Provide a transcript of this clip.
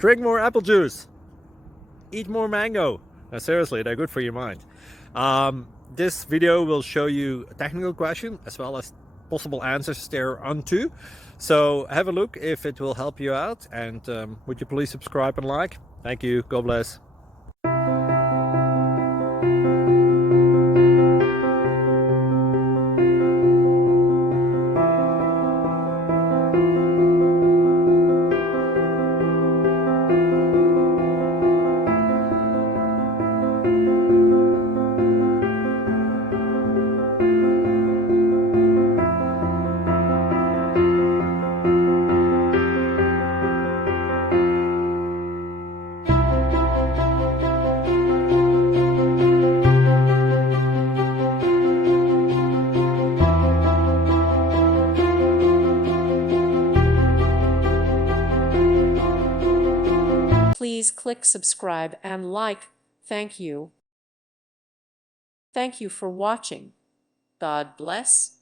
Drink more apple juice. Eat more mango. No, seriously, they're good for your mind. This video will show you a technical question as well as possible answers thereunto. So have a look if it will help you out, and would you please subscribe and like? Thank you. God bless. Please click subscribe and like. Thank you. Thank you for watching. God bless.